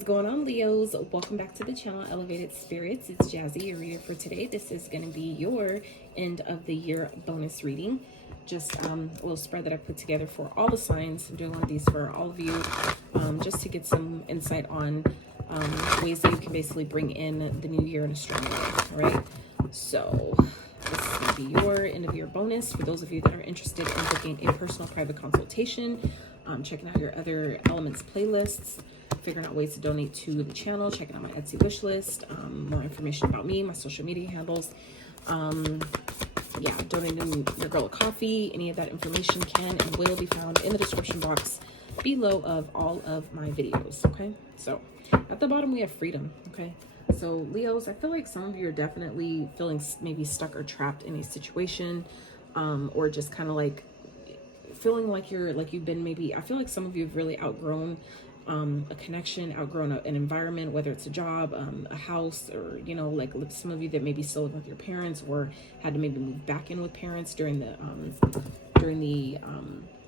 is going on, Leos? Welcome back to the channel, Elevated Spirits. It's Jazzy, your reader for today. This is going to be your end of the year bonus reading. Just a little spread that I put together for all the signs. I'm doing one of these for all of you, just to get some insight on ways that you can basically bring in the new year in a strong way. All right, so this is going to be your end of year bonus for those of you that are interested in booking a personal private consultation, checking out your other elements playlists, figuring out ways to donate to the channel, checking out my Etsy wish list, more information about me, my social media handles, yeah, donating your girl a coffee. Any of that information can and will be found in the description box below of all of my videos. Okay, so at the bottom we have freedom. Okay, so Leos, I feel like some of you are definitely feeling maybe stuck or trapped in a situation, or just kind of like feeling like you've been, maybe I feel like some of you have really outgrown a connection, outgrown an environment, whether it's a job, a house, or, you know, like some of you that maybe still live with your parents or had to maybe move back in with parents during the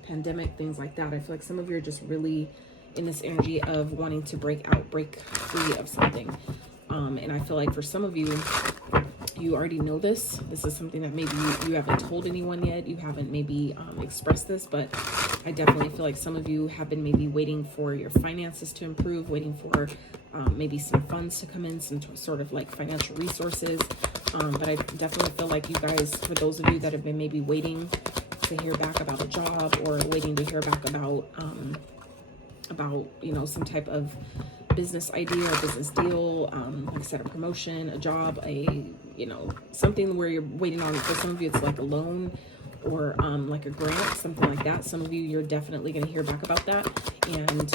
pandemic, things like that. I feel like some of you are just really in this energy of wanting to break free of something. And I feel like for some of you, you already know this. This is something that maybe you haven't told anyone yet. You haven't maybe expressed this, but I definitely feel like some of you have been maybe waiting for your finances to improve, waiting for maybe some funds to come in, some sort of like financial resources. But I definitely feel like you guys, for those of you that have been maybe waiting to hear back about a job, or waiting to hear back about, you know, some type of business idea or business deal, like I said, a promotion, a job, you know, something where you're waiting on. For some of you, it's like a loan or like a grant, something like that. Some of you, you're definitely going to hear back about that. And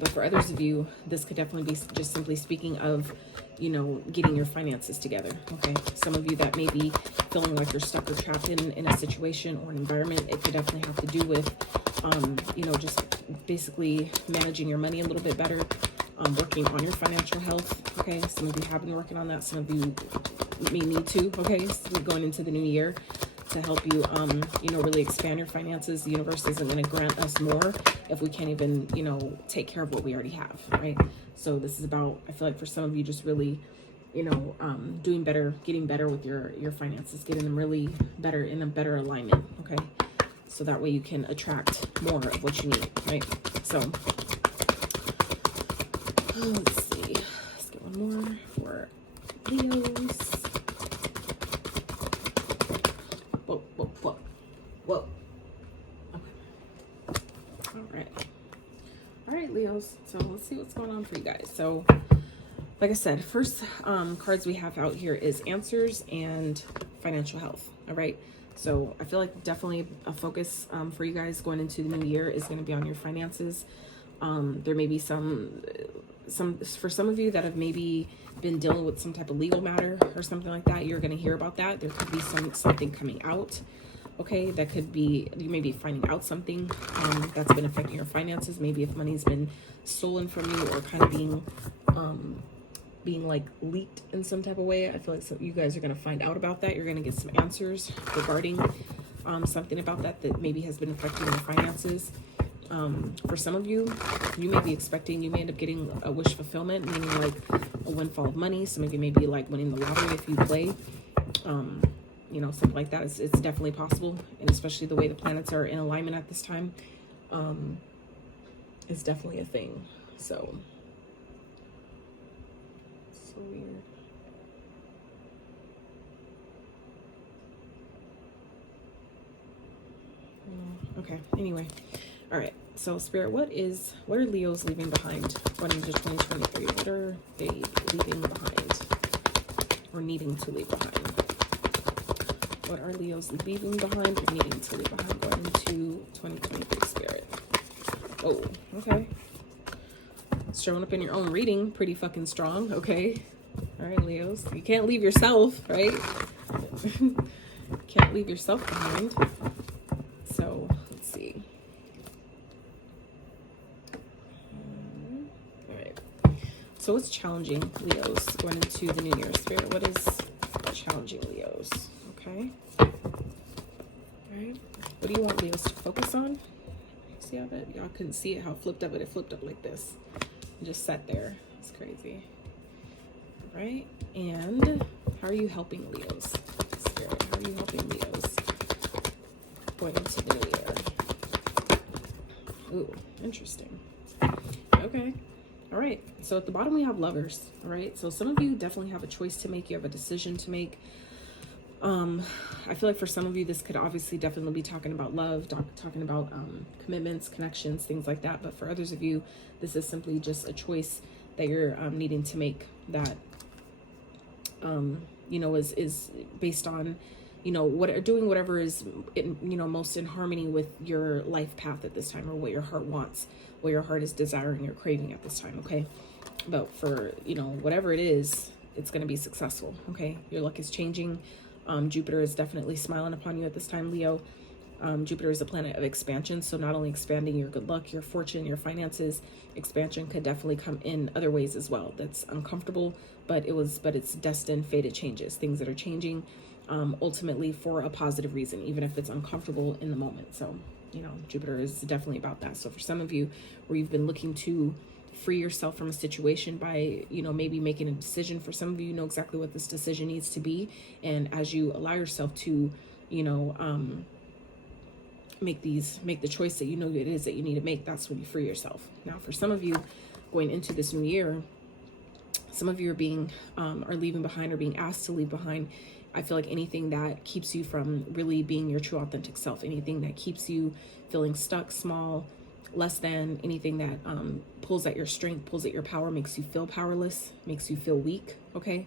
but for others of you, this could definitely be just simply speaking of, you know, getting your finances together. Okay, some of you that may be feeling like you're stuck or trapped in a situation or an environment, it could definitely have to do with you know, just basically managing your money a little bit better, working on your financial health. Okay, some of you have been working on that, some of you may need to. Okay, so we're going into the new year to help you, you know, really expand your finances. The universe isn't going to grant us more if we can't even, you know, take care of what we already have, right? So this is about, I feel like for some of you, just really, you know, doing better, getting better with your finances, getting them really better, in a better alignment. Okay, so that way you can attract more of what you need, right? So let's see, let's get one more for Leos. Whoa. Okay. All right, Leos. So let's see what's going on for you guys. So like I said, first cards we have out here is answers and financial health. All right. So I feel like definitely a focus for you guys going into the new year is going to be on your finances. There may be some for some of you that have maybe been dealing with some type of legal matter or something like that. You're going to hear about that. There could be something coming out. Okay, that could be, you may be finding out something that's been affecting your finances. Maybe if money's been stolen from you, or kind of being like leaked in some type of way. I feel like you guys are going to find out about that. You're going to get some answers regarding something about that maybe has been affecting your finances. For some of you, you may be expecting, you may end up getting a wish fulfillment, meaning like a windfall of money. Some of you may be like winning the lottery if you play, you know, something like that. It's definitely possible. And especially the way the planets are in alignment at this time, is definitely a thing. So weird. Okay, anyway. All right, so Spirit, what are Leos leaving behind going into 2023? What are they leaving behind or needing to leave behind? What are Leos leaving behind or needing to leave behind going into 2023, Spirit? Oh, okay. Showing up in your own reading, pretty fucking strong. Okay, all right, Leos, you can't leave yourself, right? Can't leave yourself behind. So let's see. All right, so what's challenging Leos going into the new year, Spirit? What is challenging Leos? Okay, all right, what do you want Leos to focus on? See how that, y'all couldn't see it, how it flipped up, but it flipped up like this. And just sat there. It's crazy. Right? And how are you helping Leos? Spirit, how are you helping Leos going into the new year? Ooh, interesting. Okay. All right. So at the bottom, we have Lovers. All right. So some of you definitely have a choice to make. You have a decision to make. I feel like for some of you, this could obviously definitely be talking about love, talking about commitments, connections, things like that. But for others of you, this is simply just a choice that you're needing to make that, you know, is based on, you know, doing whatever is, you know, most in harmony with your life path at this time, or what your heart wants, what your heart is desiring or craving at this time. Okay. But for, you know, whatever it is, it's going to be successful. Okay. Your luck is changing. Jupiter is definitely smiling upon you at this time, Leo. Jupiter is a planet of expansion. So not only expanding your good luck, your fortune, your finances, expansion could definitely come in other ways as well. That's uncomfortable, but it's destined, fated changes, things that are changing, ultimately for a positive reason, even if it's uncomfortable in the moment. So, you know, Jupiter is definitely about that. So for some of you where you've been looking to free yourself from a situation by, you know, maybe making a decision, for some of you, you know exactly what this decision needs to be. And as you allow yourself to, you know, make the choice that you know it is that you need to make, that's when you free yourself. Now, for some of you going into this new year, some of you are being, are leaving behind or being asked to leave behind. I feel like anything that keeps you from really being your true authentic self, anything that keeps you feeling stuck, small, less than, anything that pulls at your strength, pulls at your power, makes you feel powerless, makes you feel weak. Okay.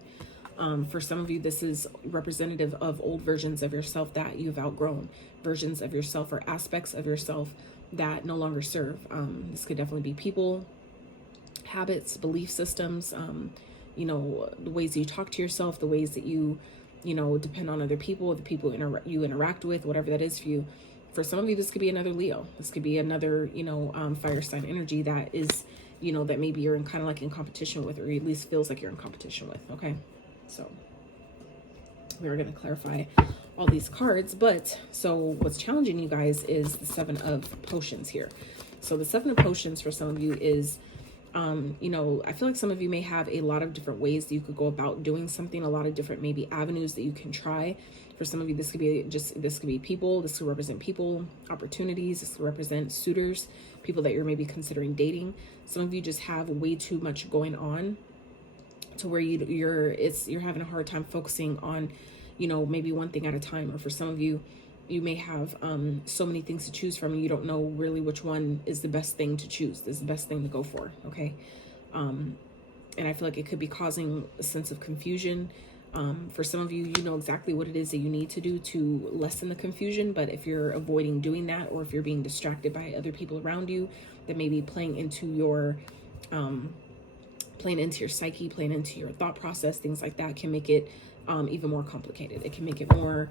For some of you, this is representative of old versions of yourself that you've outgrown, versions of yourself or aspects of yourself that no longer serve. This could definitely be people, habits, belief systems, you know, the ways you talk to yourself, the ways that you know, depend on other people, the people you interact with, whatever that is for you. For some of you, this could be another Leo. This could be another, you know, fire sign energy that is, you know, that maybe you're in kind of like in competition with, or at least feels like you're in competition with. Okay. So we're going to clarify all these cards, but so what's challenging you guys is the 7 of Potions here. So the 7 of Potions for some of you is, you know, I feel like some of you may have a lot of different ways that you could go about doing something, a lot of different maybe avenues that you can try. For some of you, this could be people, this could represent people, opportunities, this could represent suitors, people that you're maybe considering dating. Some of you just have way too much going on to where you're having a hard time focusing on, you know, maybe one thing at a time. Or for some of you, you may have so many things to choose from, and you don't know really which one is the best thing to choose, is the best thing to go for. Okay. And I feel like it could be causing a sense of confusion. For some of you, you know exactly what it is that you need to do to lessen the confusion. But if you're avoiding doing that, or if you're being distracted by other people around you that may be playing into your psyche, playing into your thought process, things like that can make it even more complicated. It can make it more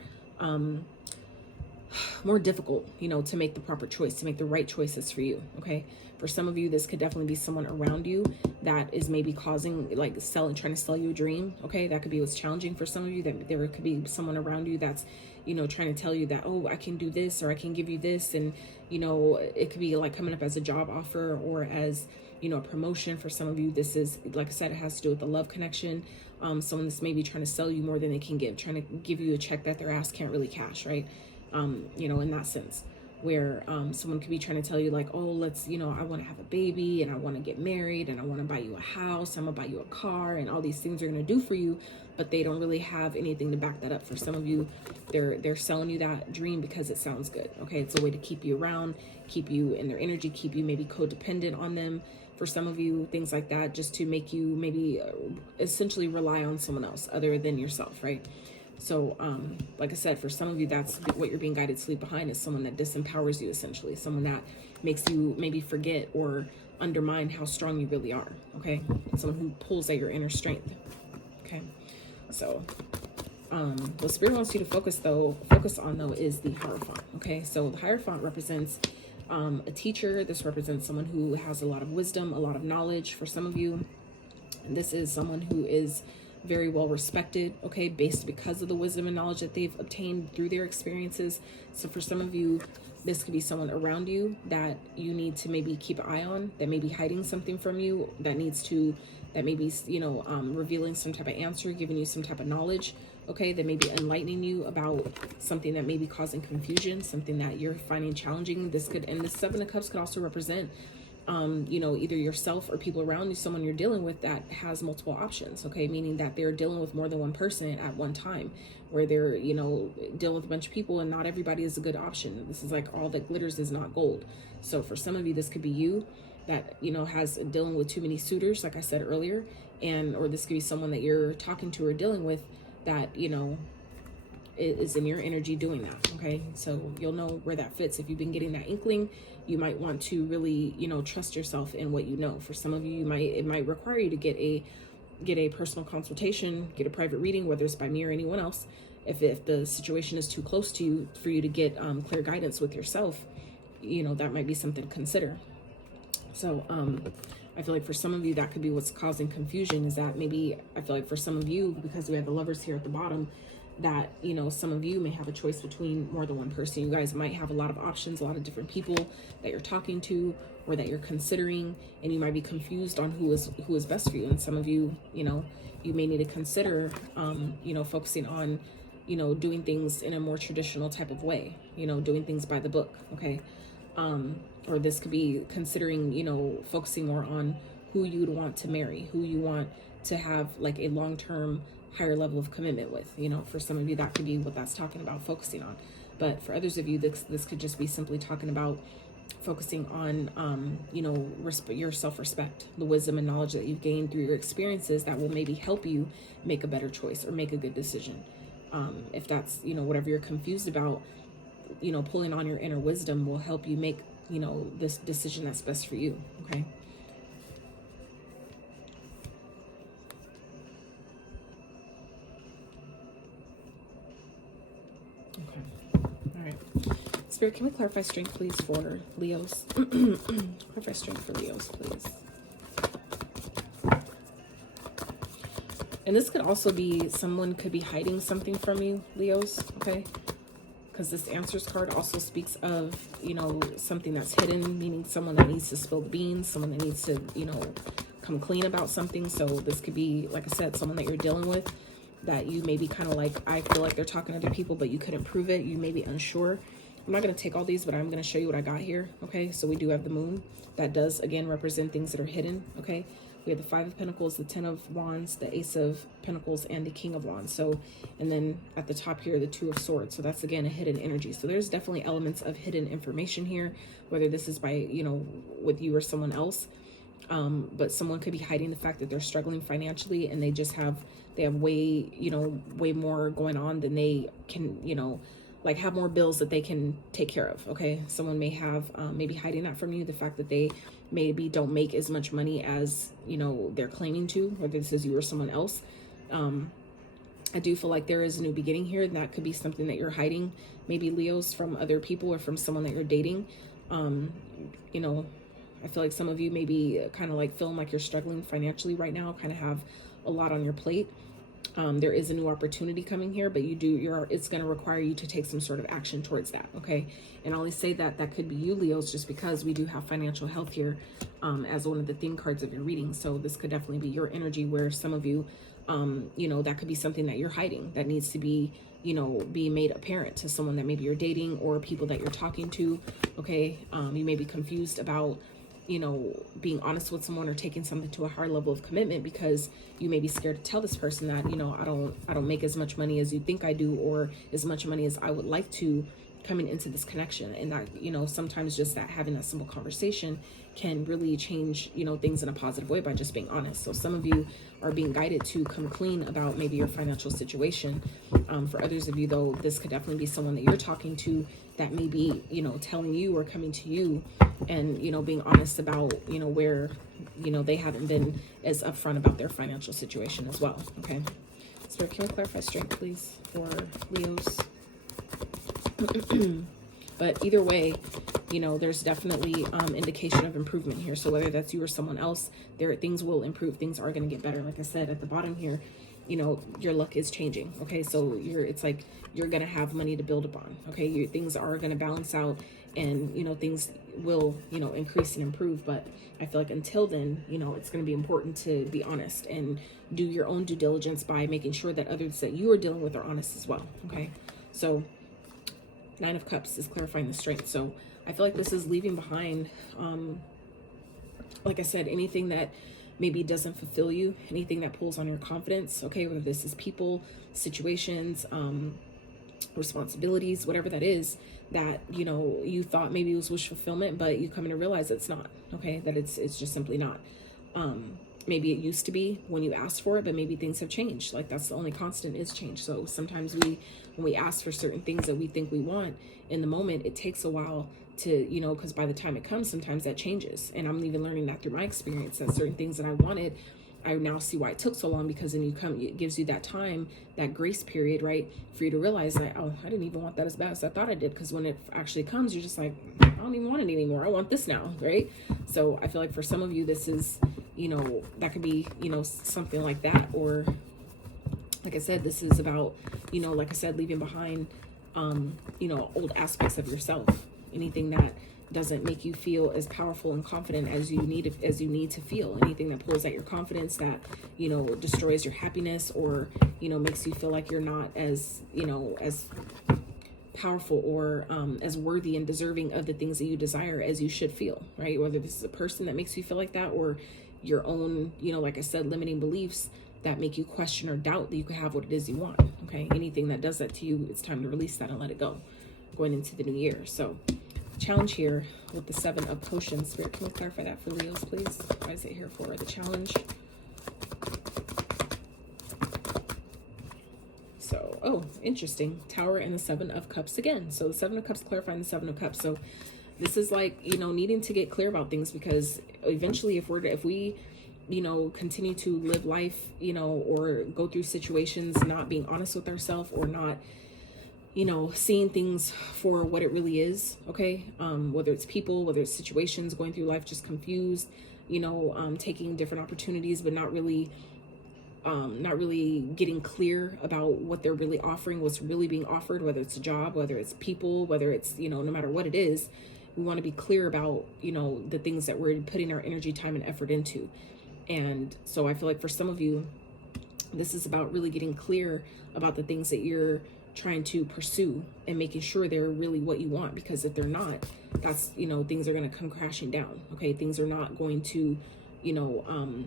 difficult, you know, to make the proper choice, to make the right choices for you. Okay. For some of you, this could definitely be someone around you that is maybe causing, like, trying to sell you a dream. Okay. That could be what's challenging for some of you, that there could be someone around you that's, you know, trying to tell you that, oh, I can do this, or I can give you this. And, you know, it could be like coming up as a job offer, or as, you know, a promotion. For some of you, this is, like I said, it has to do with the love connection. Someone that's maybe trying to sell you more than they can give, trying to give you a check that their ass can't really cash, right? You know, in that sense, where someone could be trying to tell you, like, oh, let's, you know, I want to have a baby, and I want to get married, and I want to buy you a house, I'm gonna buy you a car, and all these things are going to do for you, but they don't really have anything to back that up. For some of you, they're selling you that dream because it sounds good. Okay. It's a way to keep you around, keep you in their energy, keep you maybe codependent on them. For some of you, things like that, just to make you maybe essentially rely on someone else other than yourself, right? So, like I said, for some of you, that's what you're being guided to leave behind, is someone that disempowers you, essentially, someone that makes you maybe forget or undermine how strong you really are. Okay. Someone who pulls at your inner strength. Okay. So, what Spirit wants you to focus on is the Hierophant. Okay. So the Hierophant represents a teacher. This represents someone who has a lot of wisdom, a lot of knowledge. For some of you, this is someone who is very well respected, okay, because of the wisdom and knowledge that they've obtained through their experiences. So for some of you, this could be someone around you that you need to maybe keep an eye on, that may be hiding something from you, that may be, you know, revealing some type of answer, giving you some type of knowledge, okay, that may be enlightening you about something that may be causing confusion, something that you're finding challenging. This could, and the Seven of Cups could also represent, you know, either yourself or people around you, someone you're dealing with that has multiple options, okay, meaning that they're dealing with more than one person at one time, where they're, you know, dealing with a bunch of people, and not everybody is a good option. This is like all that glitters is not gold. So for some of you, this could be you that, you know, has dealing with too many suitors, like I said earlier, and or this could be someone that you're talking to or dealing with that, you know, is in your energy doing that, okay? So you'll know where that fits. If you've been getting that inkling, you might want to really, you know, trust yourself in what you know. For some of you, it might require you to get a personal consultation, get a private reading, whether it's by me or anyone else, if the situation is too close to you, for you to get clear guidance with yourself. You know, that might be something to consider. So I feel like for some of you, that could be what's causing confusion, is that maybe, I feel like for some of you, because we have the Lovers here at the bottom, that, you know, some of you may have a choice between more than one person. You guys might have a lot of options, a lot of different people that you're talking to or that you're considering, and you might be confused on who is best for you. And some of you, you know, you may need to consider, you know, focusing on, you know, doing things in a more traditional type of way, you know, doing things by the book, okay? Or this could be considering, you know, focusing more on who you would want to marry, who you want to have like a long-term higher level of commitment with. You know, for some of you, that could be what that's talking about, focusing on. But for others of you, this could just be simply talking about focusing on, you know, your self-respect, the wisdom and knowledge that you've gained through your experiences that will maybe help you make a better choice or make a good decision. If that's, you know, whatever you're confused about, you know, pulling on your inner wisdom will help you make, you know, this decision that's best for you, okay? Okay. All right. Spirit, can we clarify strength, please, for Leos? Clarify strength for Leos, please. And this could also be, someone could be hiding something from you, Leos, okay? Because this answers card also speaks of, you know, something that's hidden, meaning someone that needs to spill the beans, someone that needs to, you know, come clean about something. So this could be, like I said, someone that you're dealing with that you may be kind of like, I feel like they're talking to other people, but you couldn't prove it. You may be unsure. I'm not going to take all these, but I'm going to show you what I got here, okay? So we do have the moon. That does, again, represent things that are hidden, okay? We have the Five of Pentacles, the Ten of Wands, the Ace of Pentacles, and the King of Wands. So, and then at the top here, the Two of Swords. So that's, again, a hidden energy. So there's definitely elements of hidden information here, whether this is by, you know, with you or someone else. But someone could be hiding the fact that they're struggling financially, and they have way, you know, way more going on than they can, you know, like have more bills that they can take care of, okay? Someone may have, maybe hiding that from you, the fact that they maybe don't make as much money as, you know, they're claiming to, whether this is you or someone else. I do feel like there is a new beginning here, and that could be something that you're hiding, maybe Leos, from other people or from someone that you're dating. You know, I feel like some of you may be kind of like feeling like you're struggling financially right now, kind of have a lot on your plate. There is a new opportunity coming here, but it's going to require you to take some sort of action towards that, okay? And I always say that could be you, Leos, just because we do have financial health here as one of the theme cards of your reading. So this could definitely be your energy, where some of you, you know, that could be something that you're hiding that needs to be, you know, be made apparent to someone that maybe you're dating or people that you're talking to, okay? You may be confused about, you know, being honest with someone or taking something to a higher level of commitment, because you may be scared to tell this person that, you know, I don't make as much money as you think I do, or as much money as I would like to, coming into this connection. And that, you know, sometimes just that having that simple conversation can really change, you know, things in a positive way by just being honest. So some of you are being guided to come clean about maybe your financial situation. For others of you, though, this could definitely be someone that you're talking to that may be, you know, telling you or coming to you and, you know, being honest about, you know, where, you know, they haven't been as upfront about their financial situation as well, okay? So can we clarify strength, please, for Leos? But either way, you know, there's definitely indication of improvement here. So whether that's you or someone else, things will improve. Things are going to get better. Like I said, at the bottom here, you know, your luck is changing. Okay, so it's like you're gonna have money to build upon. Okay, things are gonna balance out, and you know, things will, you know, increase and improve. But I feel like until then, you know, it's gonna be important to be honest and do your own due diligence by making sure that others that you are dealing with are honest as well. Okay, so Nine of Cups is clarifying the strength. So I feel like this is leaving behind, like I said, anything that maybe doesn't fulfill you, anything that pulls on your confidence. Okay, whether this is people, situations, responsibilities, whatever that is, that, you know, you thought maybe it was wish fulfillment, but you come to realize it's not. Okay, that it's just simply not. Maybe it used to be when you asked for it, but maybe things have changed. Like, that's the only constant, is change. So sometimes when we ask for certain things that we think we want in the moment, it takes a while to, you know, because by the time it comes, sometimes that changes. And I'm even learning that through my experience, that certain things that I wanted, I now see why it took so long, because then it gives you that time, that grace period, right, for you to realize that, oh, I didn't even want that as bad as I thought I did. Because when it actually comes, you're just like, I don't even want it anymore. I want this now, right? So I feel like for some of you, this is, you know, that could be, you know, something like that. Or like I said, this is about, you know, like I said, leaving behind, you know, old aspects of yourself, anything that doesn't make you feel as powerful and confident as you need to feel, anything that pulls at your confidence, that, you know, destroys your happiness, or, you know, makes you feel like you're not as, you know, as powerful or as worthy and deserving of the things that you desire as you should feel, right? Whether this is a person that makes you feel like that, or your own, you know, like I said, limiting beliefs that make you question or doubt that you can have what it is you want. Okay, anything that does that to you, it's time to release that and let it go going into the new year. So challenge here with the Seven of Potions. Spirit, can we clarify that for Leos, please? Why is it here for the challenge? So, oh, interesting. Tower and the Seven of Cups again. So the Seven of Cups clarifying the Seven of Cups. So this is like, you know, needing to get clear about things, because eventually if we, you know, continue to live life, you know, or go through situations not being honest with ourselves, or not, you know, seeing things for what it really is, okay, whether it's people, whether it's situations, going through life just confused, you know, taking different opportunities but not really getting clear about what they're really offering, what's really being offered, whether it's a job, whether it's people, whether it's, you know, no matter what it is, we want to be clear about, you know, the things that we're putting our energy, time, and effort into. And so I feel like for some of you, this is about really getting clear about the things that you're trying to pursue and making sure they're really what you want, because if they're not, that's, you know, things are going to come crashing down. Okay, things are not going to, you know,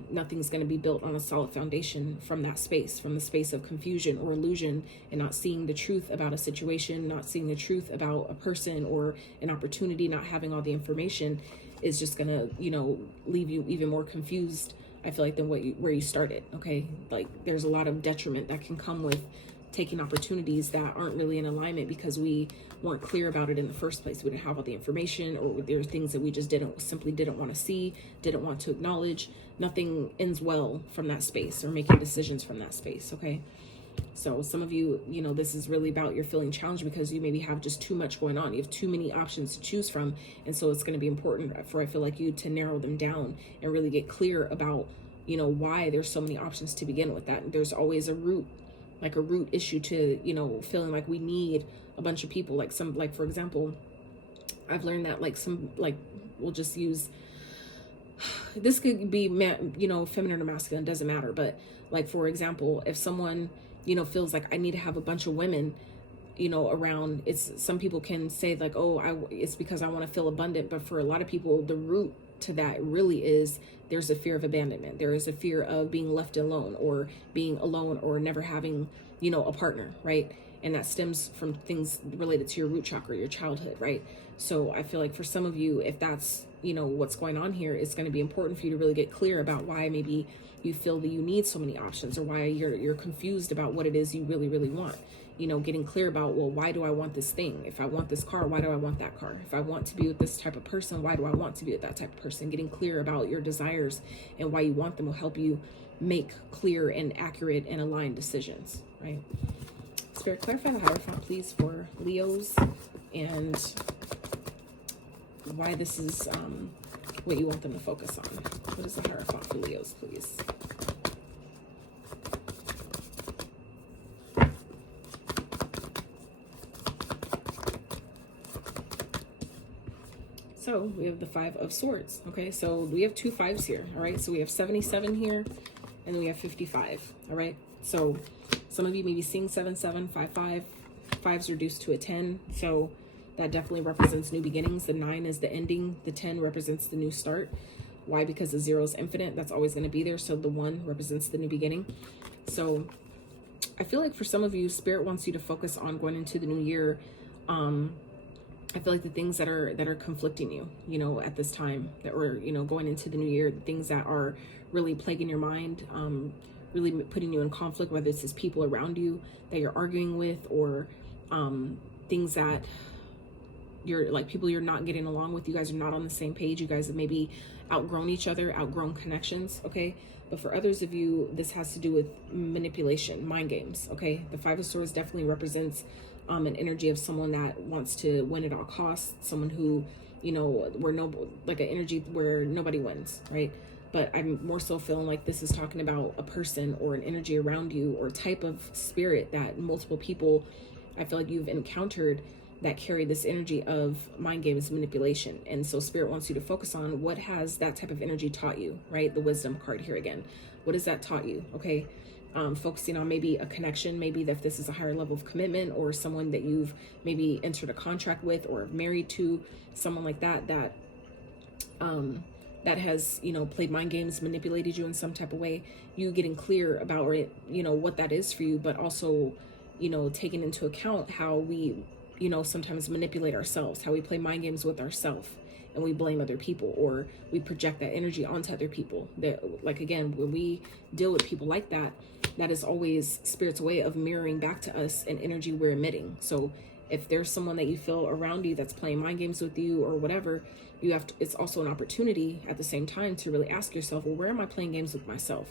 nothing's going to be built on a solid foundation from that space, from the space of confusion or illusion, and not seeing the truth about a situation, not seeing the truth about a person or an opportunity, not having all the information, is just going to, you know, leave you even more confused, I feel like, than where you started. Okay, like there's a lot of detriment that can come with taking opportunities that aren't really in alignment, because we weren't clear about it in the first place. We didn't have all the information, or there are things that we just simply didn't want to see, didn't want to acknowledge. Nothing ends well from that space, or making decisions from that space. Okay, so some of you, you know, this is really about you're feeling challenged because you maybe have just too much going on. You have too many options to choose from, and so it's going to be important for, I feel like, you to narrow them down and really get clear about, you know, why there's so many options to begin with. That there's always a root issue to, you know, feeling like we need a bunch of people. Like for example, I've learned that we'll just use, this could be, you know, feminine or masculine, doesn't matter. But like, for example, if someone, you know, feels like I need to have a bunch of women, you know, around, some people can say like, oh, it's because I want to feel abundant. But for a lot of people, the root to that really is, there's a fear of abandonment. There is a fear of being left alone, or being alone, or never having, you know, a partner, right? And that stems from things related to your root chakra, your childhood, right? So I feel like for some of you, if that's, you know, what's going on here, it's going to be important for you to really get clear about why maybe you feel that you need so many options, or why you're confused about what it is you really, really want. You know, getting clear about, well, why do I want this thing? If I want this car, why do I want that car? If I want to be with this type of person, why do I want to be with that type of person? Getting clear about your desires and why you want them will help you make clear and accurate and aligned decisions, right? Spirit, clarify the Hierophant, please, for Leos, and why this is what you want them to focus on. What is the Hierophant for Leos, please? So we have the 5 of Swords. Okay, so we have 2 5s here. All right, so we have 77 here, and then we have 55. All right, so some of you may be seeing 7 7 5 5. 5's reduced to a 10, so that definitely represents new beginnings. The 9 is the ending. The 10 represents the new start. Why? Because the 0 is infinite. That's always going to be there. So the 1 represents the new beginning. So I feel like for some of you, Spirit wants you to focus on going into the new year. I feel like the things that are conflicting you, you know, at this time that we're, you know, going into the new year, the things that are really plaguing your mind, really putting you in conflict, whether it's just people around you that you're arguing with, or things that you're like, people you're not getting along with. You guys are not on the same page. You guys have maybe outgrown each other, outgrown connections. Okay, but for others of you, this has to do with manipulation, mind games. Okay, the 5 of Swords definitely represents an energy of someone that wants to win at all costs, someone who, you know, like an energy where nobody wins, right? But I'm more so feeling like this is talking about a person or an energy around you, or type of spirit that multiple people, I feel like you've encountered, that carry this energy of mind games, manipulation. And so Spirit wants you to focus on what has that type of energy taught you, right? The Wisdom card here again. What has that taught you? Okay. Focusing on maybe a connection, maybe that this is a higher level of commitment, or someone that you've maybe entered a contract with or married to, someone like that, that has, you know, played mind games, manipulated you in some type of way. You getting clear about, or, you know, what that is for you, but also, you know, taking into account how we, you know, sometimes manipulate ourselves, how we play mind games with ourselves, and we blame other people, or we project that energy onto other people. That, like, again, when we deal with people like that, that is always Spirit's way of mirroring back to us an energy we're emitting. So if there's someone that you feel around you that's playing mind games with you or whatever, you have to, it's also an opportunity at the same time to really ask yourself, well, where am I playing games with myself?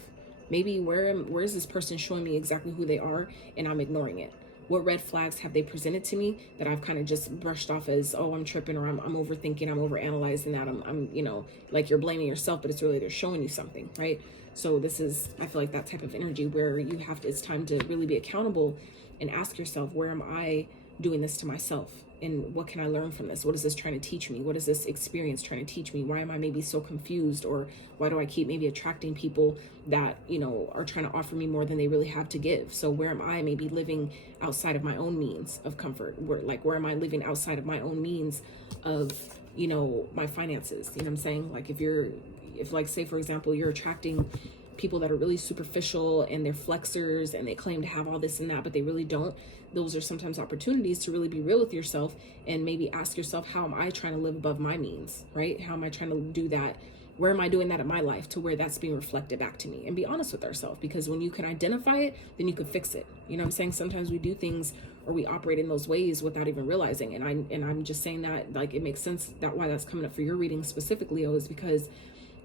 Maybe where is this person showing me exactly who they are and I'm ignoring it? What red flags have they presented to me that I've kind of just brushed off as, oh, I'm tripping, or I'm overthinking, I'm overanalyzing that, I'm, you know, like you're blaming yourself, but it's really they're showing you something, right? So this is, I feel like that type of energy where you have to, it's time to really be accountable and ask yourself, where am I doing this to myself? And what can I learn from this? What is this trying to teach me? What is this experience trying to teach me? Why am I maybe so confused? Or why do I keep maybe attracting people that, you know, are trying to offer me more than they really have to give? So where am I maybe living outside of my own means of comfort? Where am I living outside of my own means of, you know, my finances? You know what I'm saying? Like if like, say, for example, you're attracting people that are really superficial and they're flexers and they claim to have all this and that, but they really don't. Those are sometimes opportunities to really be real with yourself and maybe ask yourself, how am I trying to live above my means, right? How am I trying to do that? Where am I doing that in my life to where that's being reflected back to me? And be honest with ourselves, because when you can identify it, then you can fix it. You know what I'm saying? Sometimes we do things or we operate in those ways without even realizing. And I'm just saying that, like, it makes sense that why that's coming up for your reading specifically, Leo, is because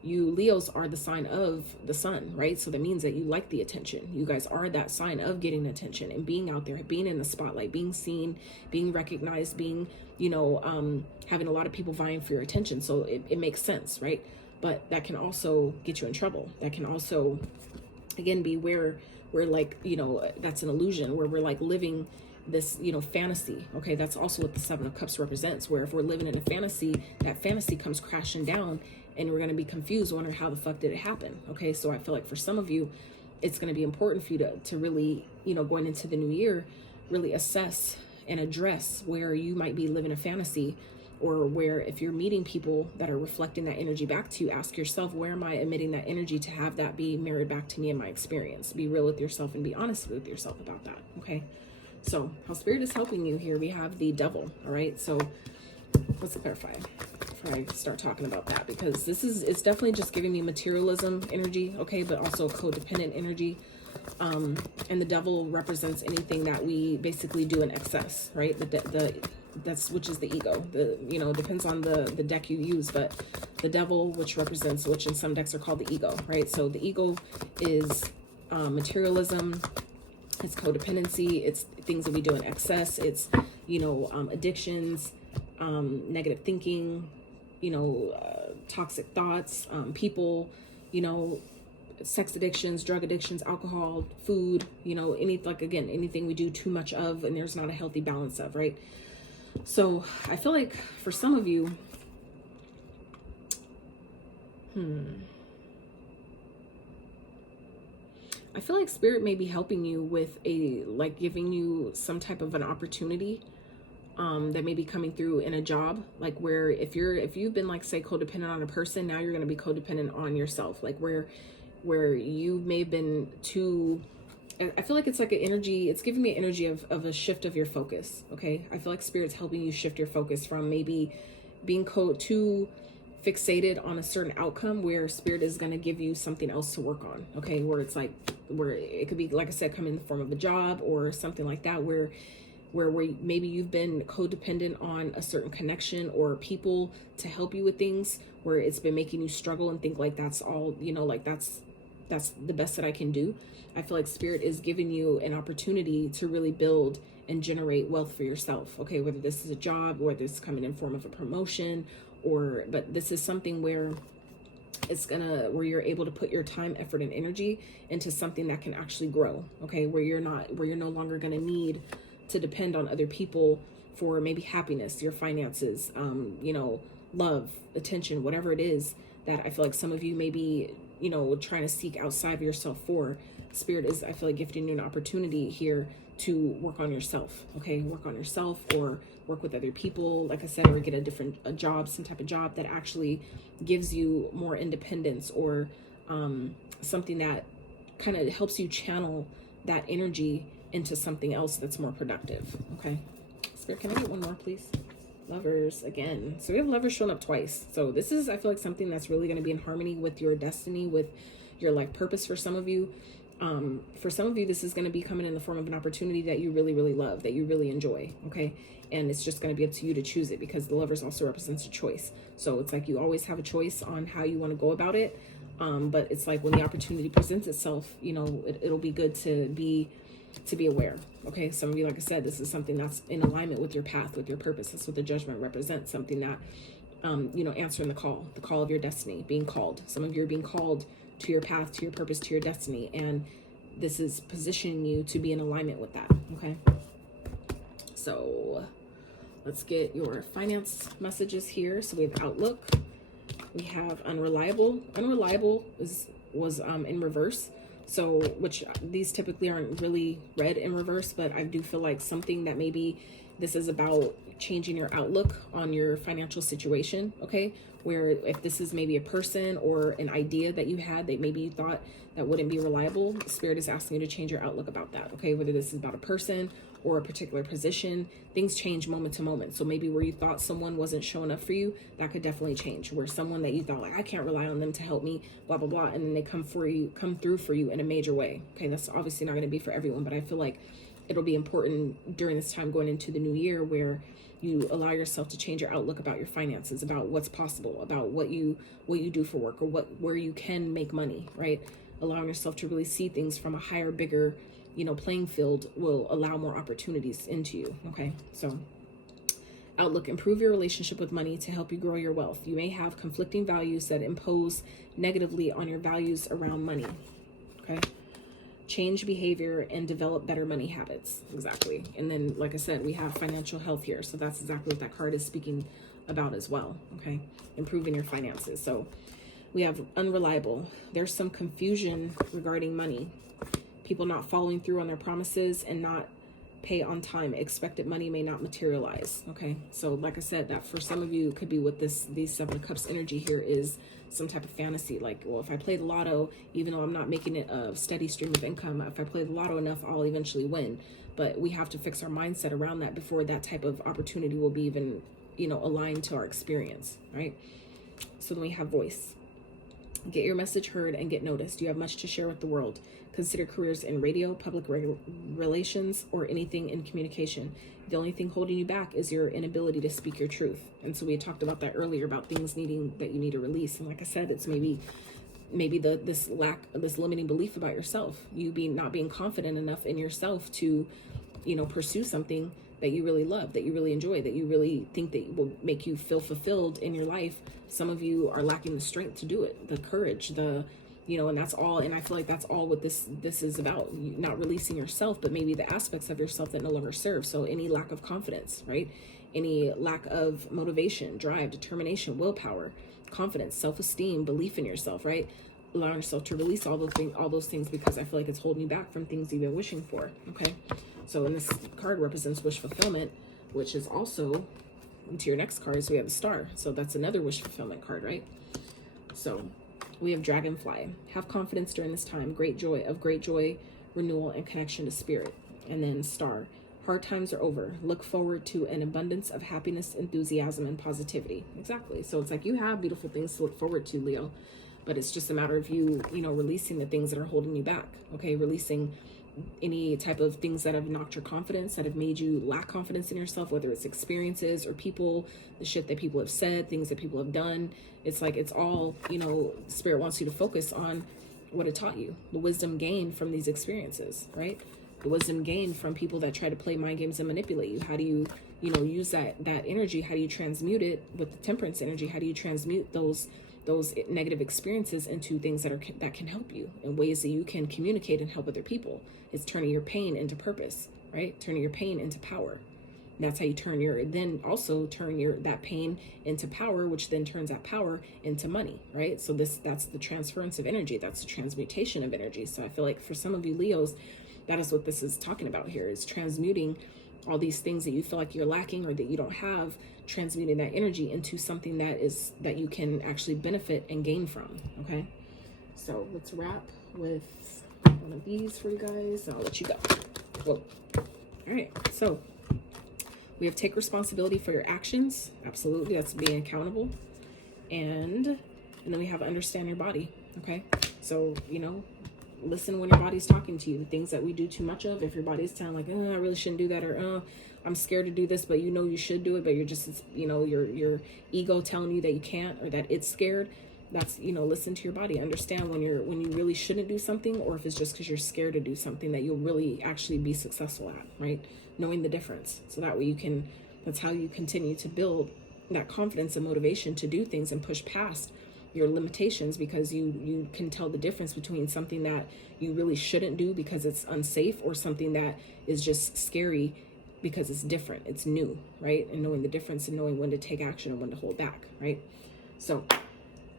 you Leos are the sign of the sun, right? So that means that you like the attention. You guys are that sign of getting attention and being out there, being in the spotlight, being seen, being recognized, being, you know, having a lot of people vying for your attention. So it makes sense, right? But that can also get you in trouble. That can also, again, be where we're like, you know, that's an illusion, where we're like living this, you know, fantasy. Okay, that's also what the 7 of Cups represents, where if we're living in a fantasy, that fantasy comes crashing down and we're going to be confused, wondering how the fuck did it happen. Okay, so I feel like for some of you, it's going to be important for you to really, you know, going into the new year, really assess and address where you might be living a fantasy, or where if you're meeting people that are reflecting that energy back to you, ask yourself, where am I emitting that energy to have that be mirrored back to me in my experience? Be real with yourself and be honest with yourself about that. Okay, so how Spirit is helping you here, we have the Devil. All right, so let's clarify before I start talking about that, because it's definitely just giving me materialism energy, okay, but also codependent energy. And the Devil represents anything that we basically do in excess, right? Which is the ego. You know, depends on the deck you use, but the Devil, which in some decks are called the ego, right? So the ego is materialism, it's codependency, it's things that we do in excess, it's, you know, addictions, negative thinking, you know, toxic thoughts, people, you know, sex addictions, drug addictions, alcohol, food, you know, anything we do too much of and there's not a healthy balance of, right? So I feel like for some of you, I feel like spirit may be helping you with like giving you some type of an opportunity that may be coming through in a job, like where if you've been, like, say, codependent on a person, now you're going to be codependent on yourself, like where you may have been too. I feel like it's like an energy, it's giving me energy of a shift of your focus. Okay, I feel like spirit's helping you shift your focus from maybe being too fixated on a certain outcome, where spirit is going to give you something else to work on. Okay, where it's like, where it could be, like I said, come in the form of a job or something like that, where maybe you've been codependent on a certain connection or people to help you with things, where it's been making you struggle and think like that's all, like that's the best that I can do. I feel like spirit is giving you an opportunity to really build and generate wealth for yourself. Okay, whether this is a job, whether it's coming in form of a promotion, but this is something where where you're able to put your time, effort, and energy into something that can actually grow. Okay, where you're no longer going to need to depend on other people for maybe happiness, your finances, love, attention, whatever it is that I feel like some of you may be, trying to seek outside of yourself for. Spirit is, I feel like, gifting you an opportunity here to work on yourself. Okay, work on yourself, or work with other people, like I said, or get a job, some type of job that actually gives you more independence, or something that kind of helps you channel that energy into something else that's more productive. Okay, Spirit, can I get one more, please? Lovers again. So we have Lovers showing up twice. So this is, I feel like, something that's really going to be in harmony with your destiny, with your life purpose for some of you. For some of you, this is going to be coming in the form of an opportunity that you really, really love, that you really enjoy. Okay, and it's just going to be up to you to choose it, because the Lovers also represents a choice. So it's like you always have a choice on how you want to go about it. But it's like when the opportunity presents itself, it'll be good to be aware. Okay, some of you, like I said, this is something that's in alignment with your path, with your purpose. That's what the Judgment represents, something that answering the call of your destiny, being called. Some of you are being called to your path, to your purpose, to your destiny, and this is positioning you to be in alignment with that. Okay, so let's get your finance messages here. So we have Outlook, we have Unreliable. Unreliable was in reverse. So, which these typically aren't really read in reverse, but I do feel like something that maybe this is about changing your outlook on your financial situation. Okay, where if this is maybe a person or an idea that you had that maybe you thought that wouldn't be reliable, Spirit is asking you to change your outlook about that. Okay, whether this is about a person or a particular position, things change moment to moment. So maybe where you thought someone wasn't showing up for you, that could definitely change. Where someone that you thought, like, I can't rely on them to help me, blah blah blah, and then they come through for you in a major way. Okay, that's obviously not going to be for everyone, but I feel like it'll be important during this time going into the new year, where you allow yourself to change your outlook about your finances, about what's possible, about what you do for work, or where you can make money, right? Allowing yourself to really see things from a higher, bigger, playing field will allow more opportunities into you. Okay, so Outlook, improve your relationship with money to help you grow your wealth. You may have conflicting values that impose negatively on your values around money. Okay, change behavior and develop better money habits. Exactly. And then, like I said, we have financial health here, so that's exactly what that card is speaking about as well. Okay, improving your finances. So we have Unreliable. There's some confusion regarding money. People not following through on their promises and not pay on time. Expected money may not materialize. Okay, so like I said, that for some of you, it could be with these Seven of Cups energy here is some type of fantasy, like, well, if I play the lotto, even though I'm not making it a steady stream of income, if I play the lotto enough, I'll eventually win. But we have to fix our mindset around that before that type of opportunity will be even, aligned to our experience, right? So then we have Voice. Get your message heard and get noticed. You have much to share with the world. Consider careers in radio, public relations, or anything in communication. The only thing holding you back is your inability to speak your truth. And so we had talked about that earlier, about things that you need to release. And like I said, it's maybe this limiting belief about yourself. You not being confident enough in yourself to, pursue something that you really love, that you really enjoy, that you really think that will make you feel fulfilled in your life. Some of you are lacking the strength to do it, the courage, and that's all. And I feel like that's all what this is about. Not releasing yourself, but maybe the aspects of yourself that no longer serve. So any lack of confidence, right? any lack of motivation, drive, determination, willpower, confidence, self-esteem, belief in yourself, right? Allow yourself to release all those things, because I feel like it's holding you back from things you've been wishing for. Okay, so and this card represents wish fulfillment, which is also into your next card. So we have the star, so that's another wish fulfillment card, right? So we have dragonfly. Have confidence during this time. Great joy, renewal, and connection to spirit. And then star. Hard times are over. Look forward to an abundance of happiness, enthusiasm, and positivity. Exactly. So it's like you have beautiful things to look forward to, Leo. But it's just a matter of you releasing the things that are holding you back. Okay, releasing any type of things that have knocked your confidence, that have made you lack confidence in yourself, whether it's experiences or people, the shit that people have said, things that people have done. It's like, it's all, Spirit wants you to focus on what it taught you, the wisdom gained from these experiences, right? The wisdom gained from people that try to play mind games and manipulate you. How do you, use that energy? How do you transmute it with the temperance energy? How do you transmute those negative experiences into things that can help you in ways that you can communicate and help other people? It's turning your pain into purpose, right? Turning your pain into power. That's how you turn that pain into power, which then turns that power into money, right? So that's the transference of energy. That's the transmutation of energy. So I feel like for some of you Leos, that is what this is talking about here, is transmuting all these things that you feel like you're lacking or that you don't have, transmuting that energy into something that you can actually benefit and gain from. Okay, so let's wrap with one of these for you guys. I'll let you go. Whoa. All right, so we have take responsibility for your actions. Absolutely, that's being accountable. And then we have understand your body. Okay, so listen when your body's talking to you. The things that we do too much of, if your body's telling like, I really shouldn't do that, or I'm scared to do this, but you should do it, but you're just, your ego telling you that you can't, or that it's scared. That's, listen to your body. Understand when you really shouldn't do something, or if it's just because you're scared to do something that you'll really actually be successful at, right? Knowing the difference. So that way that's how you continue to build that confidence and motivation to do things and push past your limitations, because you can tell the difference between something that you really shouldn't do because it's unsafe, or something that is just scary because it's different, it's new, right? And knowing the difference and knowing when to take action and when to hold back, right? So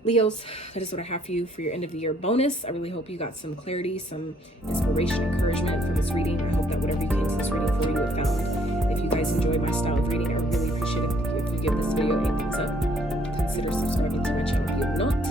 Leos, that is what I have for you for your end of the year bonus. I really hope you got some clarity, some inspiration, encouragement from this reading. I hope that whatever you came to this reading for, you have found. If you guys enjoy my style of reading, I would really appreciate it if you give this video a thumbs up. Consider subscribing to my channel if you have not.